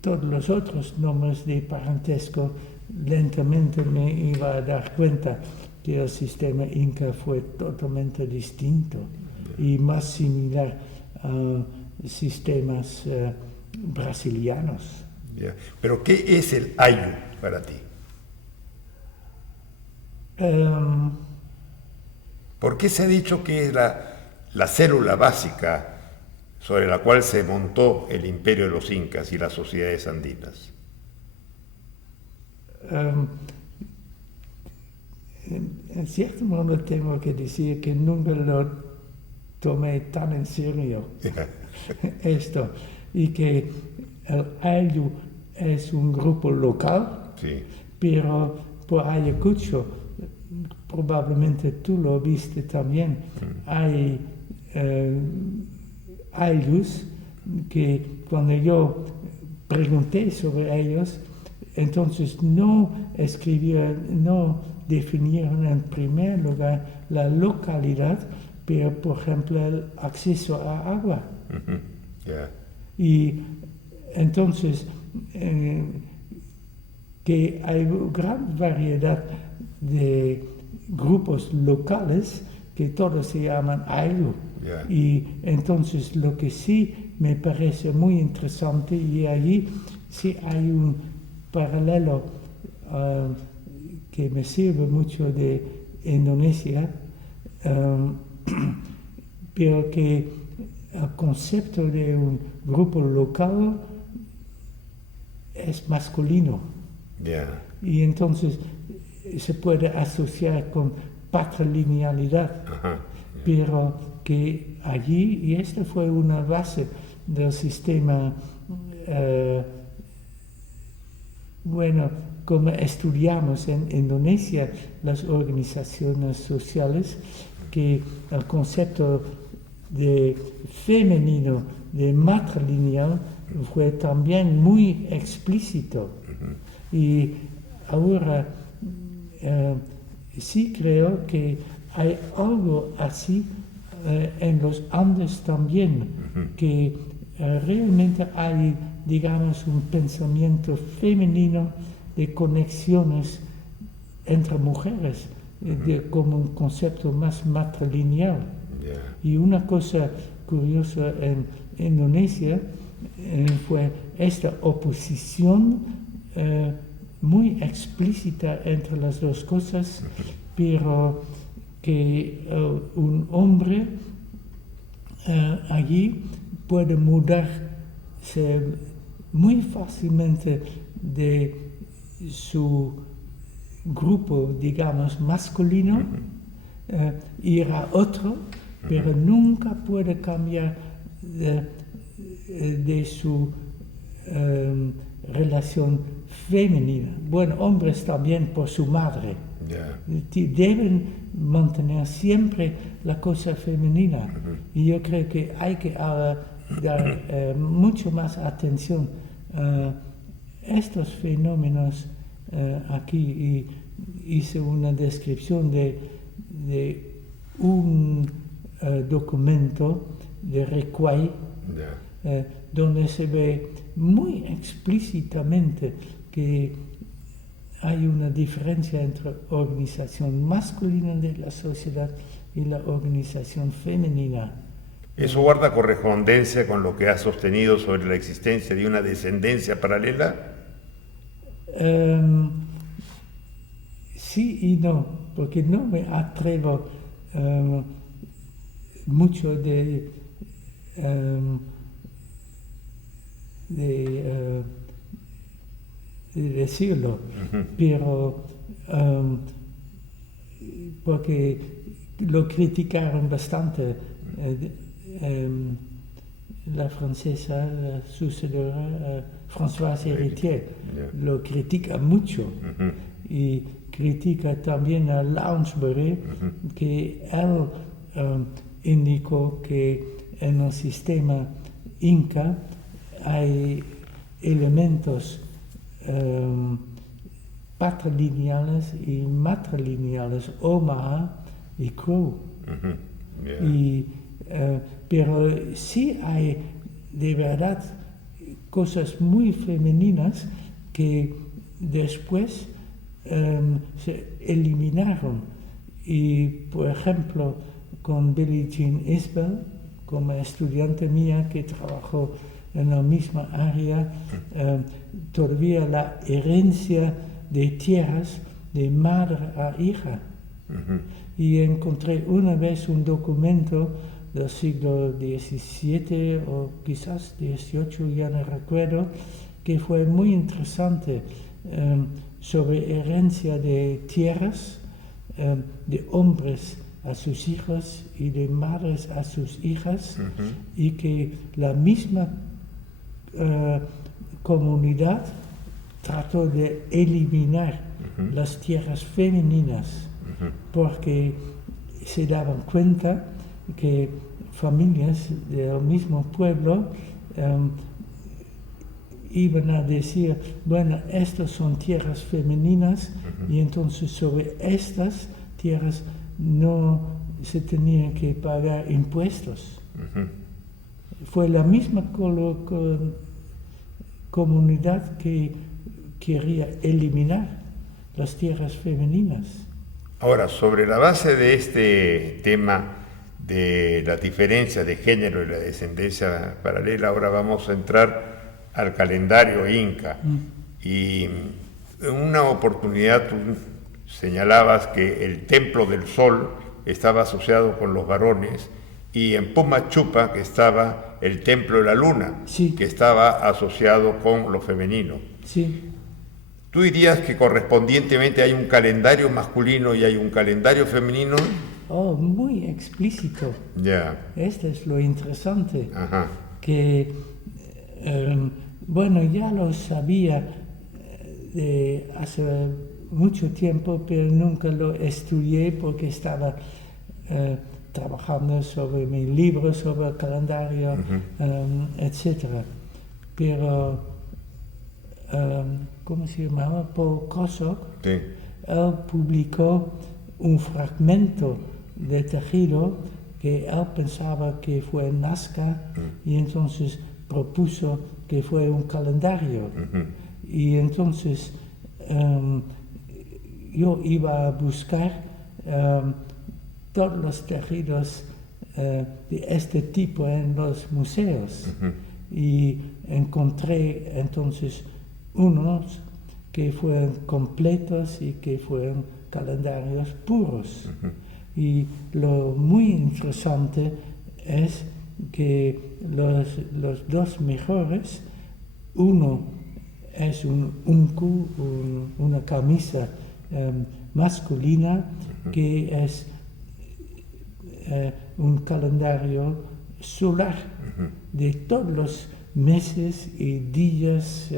todos los otros nombres de parentesco, lentamente me iba a dar cuenta que el sistema inca fue totalmente distinto y más similar a sistemas brasilianos. ¿Pero qué es el Ayllu para ti? ¿Por qué se ha dicho que es la célula básica sobre la cual se montó el imperio de los incas y las sociedades andinas? En cierto modo tengo que decir que nunca lo tomé tan en serio esto, y que el Ayllu es un grupo local, pero por Ayacucho, probablemente tú lo viste también, hay Ayllus que cuando yo pregunté sobre ellos, entonces no definieron en primer lugar la localidad, pero por ejemplo el acceso a agua. Y entonces que hay gran variedad de grupos locales que todos se llaman Ayllu. Y entonces lo que sí me parece muy interesante, y allí sí hay un paralelo que me sirve mucho de Indonesia, pero que el concepto de un grupo local es masculino. Yeah. Y entonces se puede asociar con patrilinealidad, Ajá. pero que allí, y esta fue una base del sistema, bueno, como estudiamos en Indonesia las organizaciones sociales, que el concepto de femenino, de matrilineal, fue también muy explícito. Y ahora sí creo que hay algo así en los Andes también, que realmente hay, digamos, un pensamiento femenino de conexiones entre mujeres, como un concepto más matrilineal. Yeah. Y una cosa curiosa en Indonesia fue esta oposición muy explícita entre las dos cosas, pero que un hombre allí puede mudarse muy fácilmente de su grupo, digamos, masculino, ir a otro, pero nunca puede cambiar de su relación femenina. Bueno, hombres también por su madre. Yeah. Deben mantener siempre la cosa femenina. Y yo creo que hay que dar mucho más atención a estos fenómenos aquí. Y hice una descripción de un documento de Recuay, Yeah. donde se ve muy explícitamente que hay una diferencia entre organización masculina de la sociedad y la organización femenina. ¿Eso guarda correspondencia con lo que has sostenido sobre la existencia de una descendencia paralela? Sí y no, porque no me atrevo mucho de decirlo, pero porque lo criticaron bastante. La francesa, la sucedora, Françoise Héritier, lo critica mucho. Y critica también a Lounsbury, que él indicó que en el sistema inca hay elementos patrilineales y matrilineales, Omaha y Crow. Yeah. Pero sí hay de verdad cosas muy femeninas que después se eliminaron. Y por ejemplo, con Billie Jean Isbell, como estudiante mía que trabajó en la misma área, todavía la herencia de tierras de madre a hija. Y encontré una vez un documento del siglo XVII o quizás XVIII, ya no recuerdo, que fue muy interesante sobre herencia de tierras de hombres a sus hijos y de madres a sus hijas, y que la misma comunidad trató de eliminar las tierras femeninas, porque se daban cuenta que familias del mismo pueblo iban a decir, bueno, estas son tierras femeninas, y entonces sobre estas tierras no se tenían que pagar impuestos. Fue la misma comunidad que quería eliminar las tierras femeninas. Ahora, sobre la base de este tema de la diferencia de género y la descendencia paralela, ahora vamos a entrar al calendario inca. Y en una oportunidad tú señalabas que el Templo del Sol estaba asociado con los varones, y en Pumachupa, que estaba el Templo de la Luna, Sí. que estaba asociado con lo femenino. Sí, ¿Tú dirías que correspondientemente hay un calendario masculino y hay un calendario femenino? oh, muy explícito. Ya, Esto es lo interesante, ajá, que, bueno, ya lo sabía de hace mucho tiempo, pero nunca lo estudié porque estaba trabajando sobre mi libro, sobre el calendario, etc. Pero, ¿cómo se llamaba? Paul Kosok, sí, él publicó un fragmento de tejido que él pensaba que fue Nazca y entonces propuso que fue un calendario. Y entonces yo iba a buscar todos los tejidos de este tipo en los museos y encontré entonces unos que fueron completos y que fueron calendarios puros. Y lo muy interesante es que los dos mejores, uno es un unku, una camisa masculina, que es un calendario solar de todos los meses y días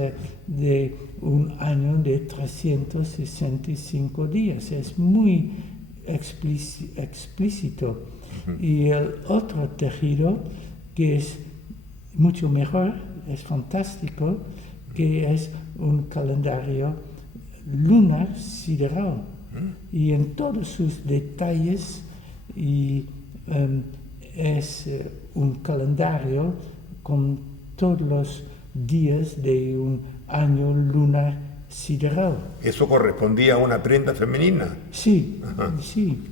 de un año de 365 días. Es muy explícito. Y el otro tejido, que es mucho mejor, es fantástico, que es un calendario lunar sideral. Y en todos sus detalles y es un calendario con todos los días de un año lunar sideral. ¿Eso correspondía a una prenda femenina? Sí, sí.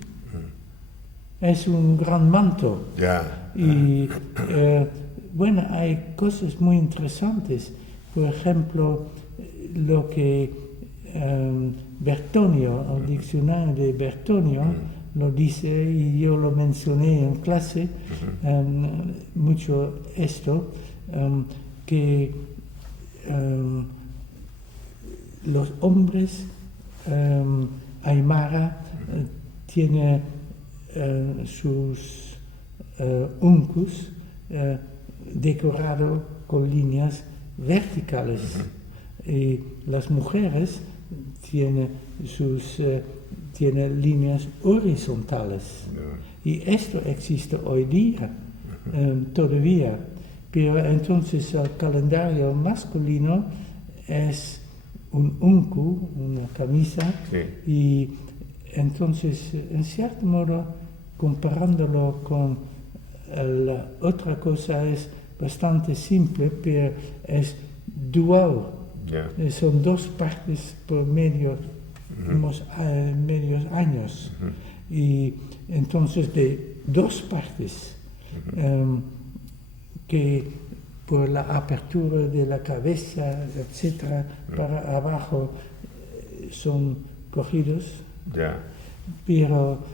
Es un gran manto. Ya. Y bueno, hay cosas muy interesantes. Por ejemplo, lo que Bertonio, el diccionario de Bertonio, lo dice, y yo lo mencioné en clase, mucho esto, que los hombres Aymara tienen sus uncus decorados con líneas verticales. Y las mujeres tienen líneas horizontales. Y esto existe hoy día todavía. Pero entonces el calendario masculino es un unku, una camisa, y entonces, en cierto modo, comparándolo con la otra cosa, es bastante simple, pero es dual. Son dos partes por medios años. Y entonces de dos partes que por la apertura de la cabeza, etc., para abajo son cogidos. Pero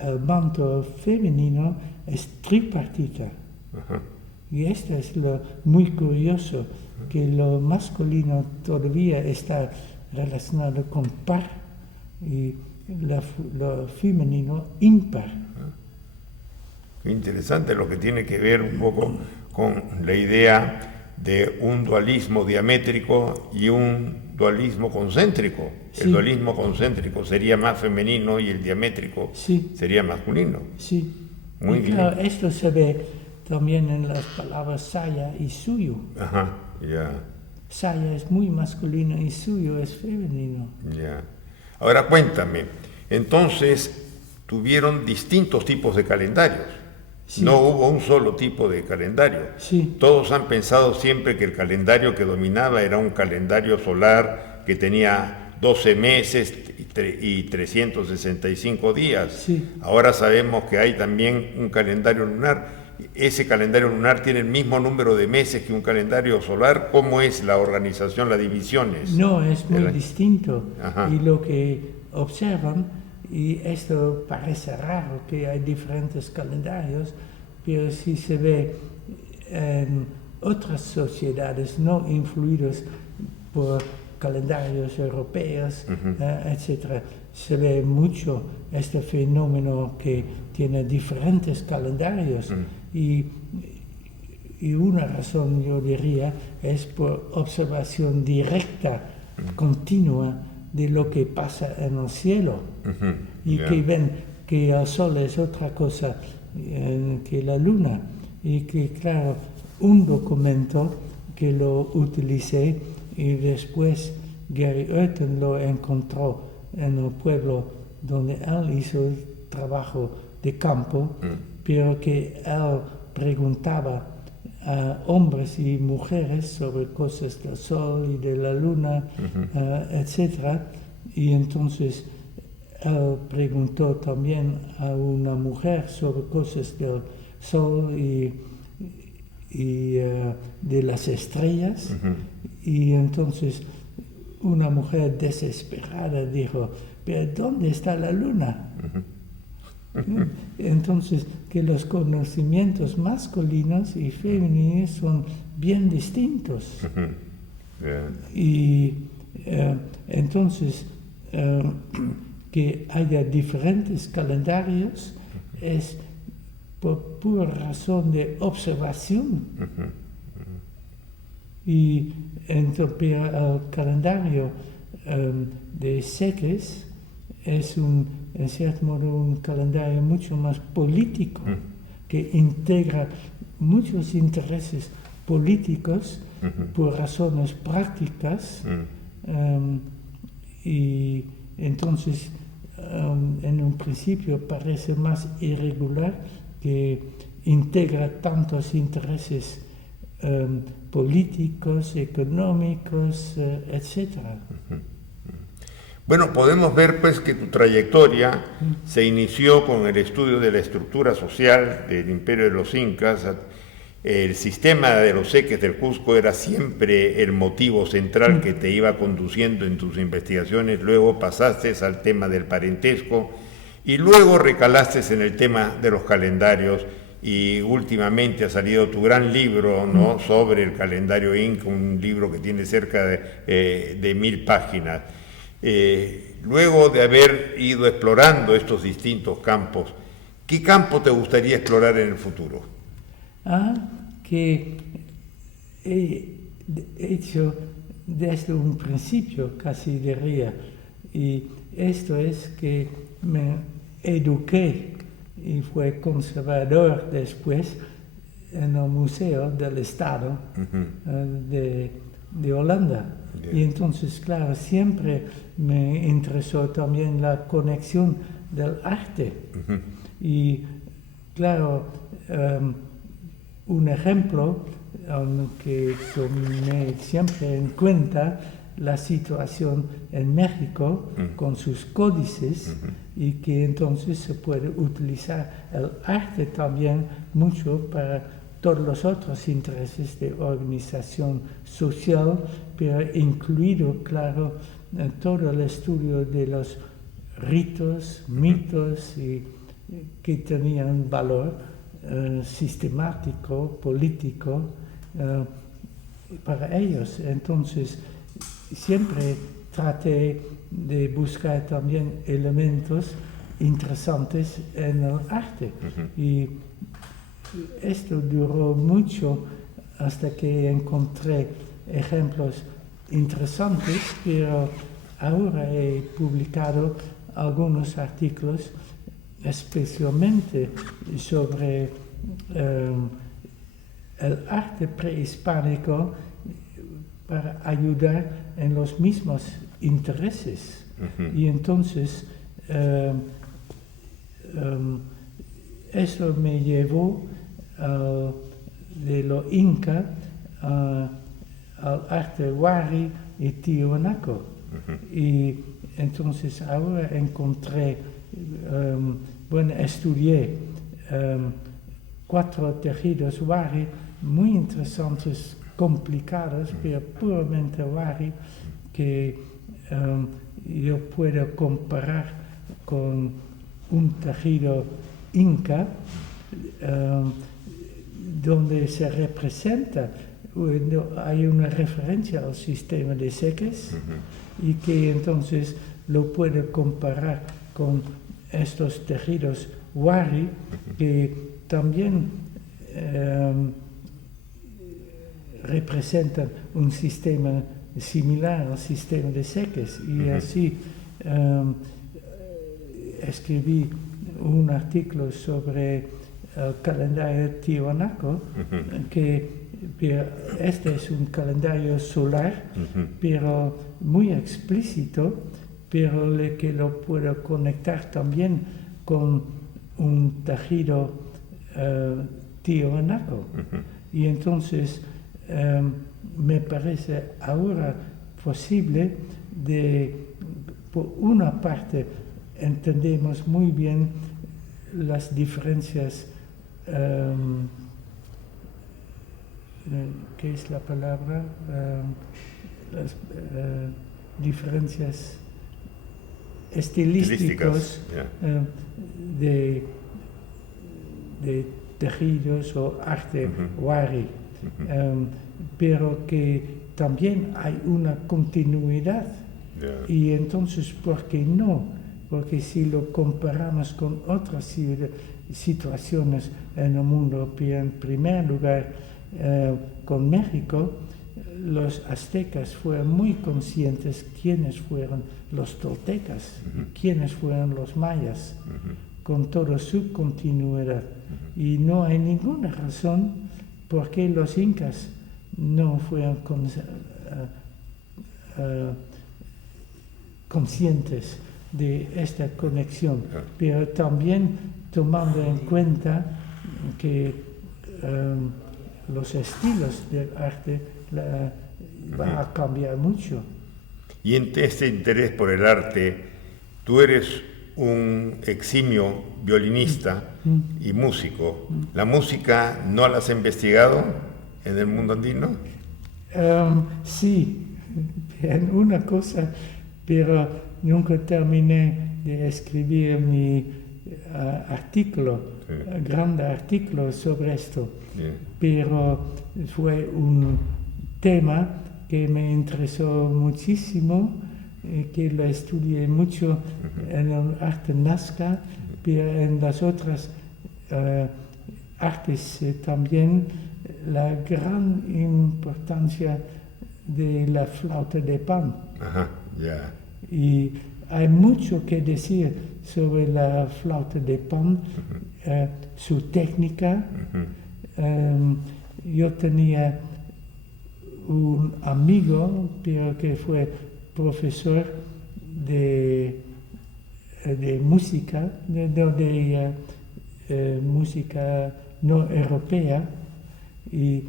el manto femenino es tripartita. Y esto es lo muy curioso, que lo masculino todavía está relacionado con par y lo femenino impar. Qué interesante, lo que tiene que ver un poco con la idea de un dualismo diamétrico y un dualismo concéntrico. Sí. El dualismo concéntrico sería más femenino y el diamétrico sería masculino. Sí. Muy bien. Claro, esto se ve también en las palabras saya y suyo. Saya es muy masculino y suyo es femenino. Ahora cuéntame, entonces tuvieron distintos tipos de calendarios. No hubo un solo tipo de calendario. Todos han pensado siempre que el calendario que dominaba era un calendario solar que tenía 12 meses y 365 días. Ahora sabemos que hay también un calendario lunar. ¿Ese calendario lunar tiene el mismo número de meses que un calendario solar? ¿Cómo es la organización, las divisiones? No, es muy distinto. Y lo que observan, y esto parece raro que hay diferentes calendarios, pero si se ve en otras sociedades no influidas por calendarios europeos, etc., se ve mucho este fenómeno que tiene diferentes calendarios y una razón, yo diría, es por observación directa, continua, de lo que pasa en el cielo. Y que ven que el sol es otra cosa que la luna. Y que, claro, un documento que lo utilicé y después Gary Urton lo encontró en el pueblo donde él hizo el trabajo de campo, pero que él preguntaba a hombres y mujeres sobre cosas del sol y de la luna, etc. Y entonces él preguntó también a una mujer sobre cosas del sol y de las estrellas. Y entonces una mujer desesperada dijo, ¿pero dónde está la luna? Entonces, que los conocimientos masculinos y femeninos son bien distintos. Y entonces, que haya diferentes calendarios es por pura razón de observación. Y entonces, el calendario de Seques es en cierto modo un calendario mucho más político, que integra muchos intereses políticos por razones prácticas, y entonces en un principio parece más irregular, que integra tantos intereses políticos, económicos, etc. Bueno, podemos ver pues que tu trayectoria se inició con el estudio de la estructura social del Imperio de los Incas. El sistema de los Seques del Cusco era siempre el motivo central que te iba conduciendo en tus investigaciones. Luego pasaste al tema del parentesco y luego recalaste en el tema de los calendarios, y últimamente ha salido tu gran libro, ¿no?, sobre el calendario Inca, un libro que tiene cerca de 1000 páginas. Luego de haber ido explorando estos distintos campos, ¿qué campo te gustaría explorar en el futuro? Que he hecho desde un principio, casi diría, y esto es que me eduqué y fui conservador después en el Museo del Estado de Holanda. Y entonces, claro, siempre me interesó también la conexión del arte. Y claro, un ejemplo que tomé siempre en cuenta, la situación en México con sus códices, y que entonces se puede utilizar el arte también mucho para todos los otros intereses de organización social, pero incluido, claro, todo el estudio de los ritos, mitos, y que tenían valor sistemático, político, para ellos. Entonces, siempre traté de buscar también elementos interesantes en el arte. Y esto duró mucho hasta que encontré ejemplos interesantes, pero ahora he publicado algunos artículos especialmente sobre el arte prehispánico para ayudar en los mismos intereses. Y entonces eso me llevó de lo inca al arte wari y tiwanaku. Y entonces ahora encontré, estudié 4 tejidos wari muy interesantes, complicados, pero puramente wari, que yo puedo comparar con un tejido inca, donde se representa, hay una referencia al sistema de seques y que entonces lo puede comparar con estos tejidos wari que también representan un sistema similar al sistema de seques y así escribí un artículo sobre el calendario tiwanaku, que este es un calendario solar, pero muy explícito, pero que lo puedo conectar también con un tejido tiwanaku. Y entonces me parece ahora posible por una parte, entendemos muy bien las diferencias, ¿qué es la palabra? Las diferencias estilísticas de tejidos o arte wari, pero que también hay una continuidad. Y entonces, ¿por qué no? Porque si lo comparamos con otras situaciones en el mundo, en primer lugar con México, los aztecas fueron muy conscientes quiénes fueron los toltecas, quiénes fueron los mayas, con toda su continuidad. Y no hay ninguna razón por qué los incas no fueron conscientes de esta conexión, pero también tomando en cuenta que los estilos del arte va a cambiar mucho. Y en este interés por el arte, tú eres un eximio violinista y músico. ¿La música no la has investigado en el mundo andino? Sí, en una cosa, pero nunca terminé de escribir mi artículo, grande artículo sobre esto. Pero fue un tema que me interesó muchísimo, que lo estudié mucho en el arte nazca, pero en las otras artes también la gran importancia de la flauta de pan. Y hay mucho que decir sobre la flauta de pan, su técnica. Yo tenía un amigo, pero que fue profesor de música, de música no europea, y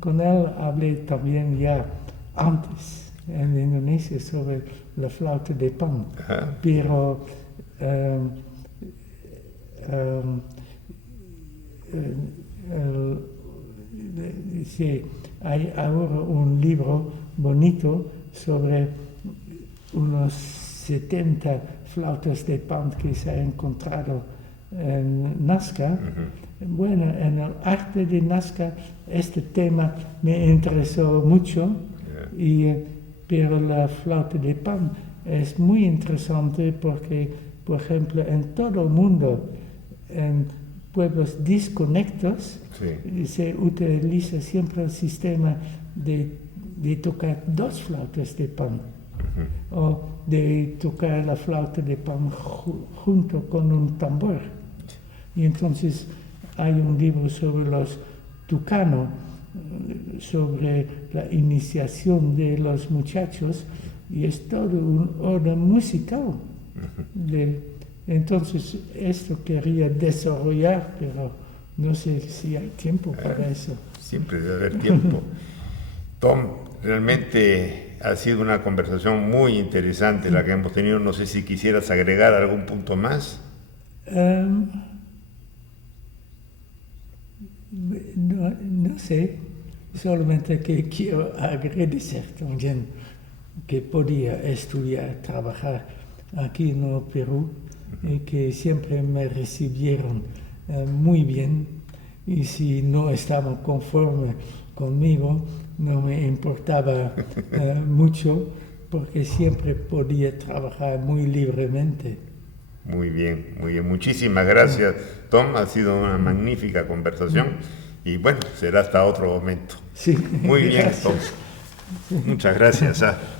con él hablé también ya antes en Indonesia sobre la flauta de pan, pero sí, hay ahora un libro bonito sobre unos 70 flautas de pan que se han encontrado en Nazca. Bueno, en el arte de Nazca este tema me interesó mucho, pero la flauta de pan es muy interesante porque, por ejemplo, en todo el mundo, en pueblos desconectados, se utiliza siempre el sistema de tocar dos flautas de pan, o de tocar la flauta de pan junto con un tambor. Y entonces hay un libro sobre los tucanos, sobre la iniciación de los muchachos, y es todo un orden musical. Entonces, esto quería desarrollar, pero no sé si hay tiempo para eso. Siempre debe haber tiempo. Tom, realmente ha sido una conversación muy interesante la que hemos tenido. No sé si quisieras agregar algún punto más. No sé, solamente que quiero agradecer también que podía estudiar, trabajar aquí en el Perú y que siempre me recibieron muy bien, y si no estaban conforme conmigo no me importaba mucho, porque siempre podía trabajar muy libremente. Muy bien, muy bien. Muchísimas gracias, Tom. Ha sido una magnífica conversación y bueno, será hasta otro momento. Sí, Muy bien, gracias. Tom. Muchas gracias.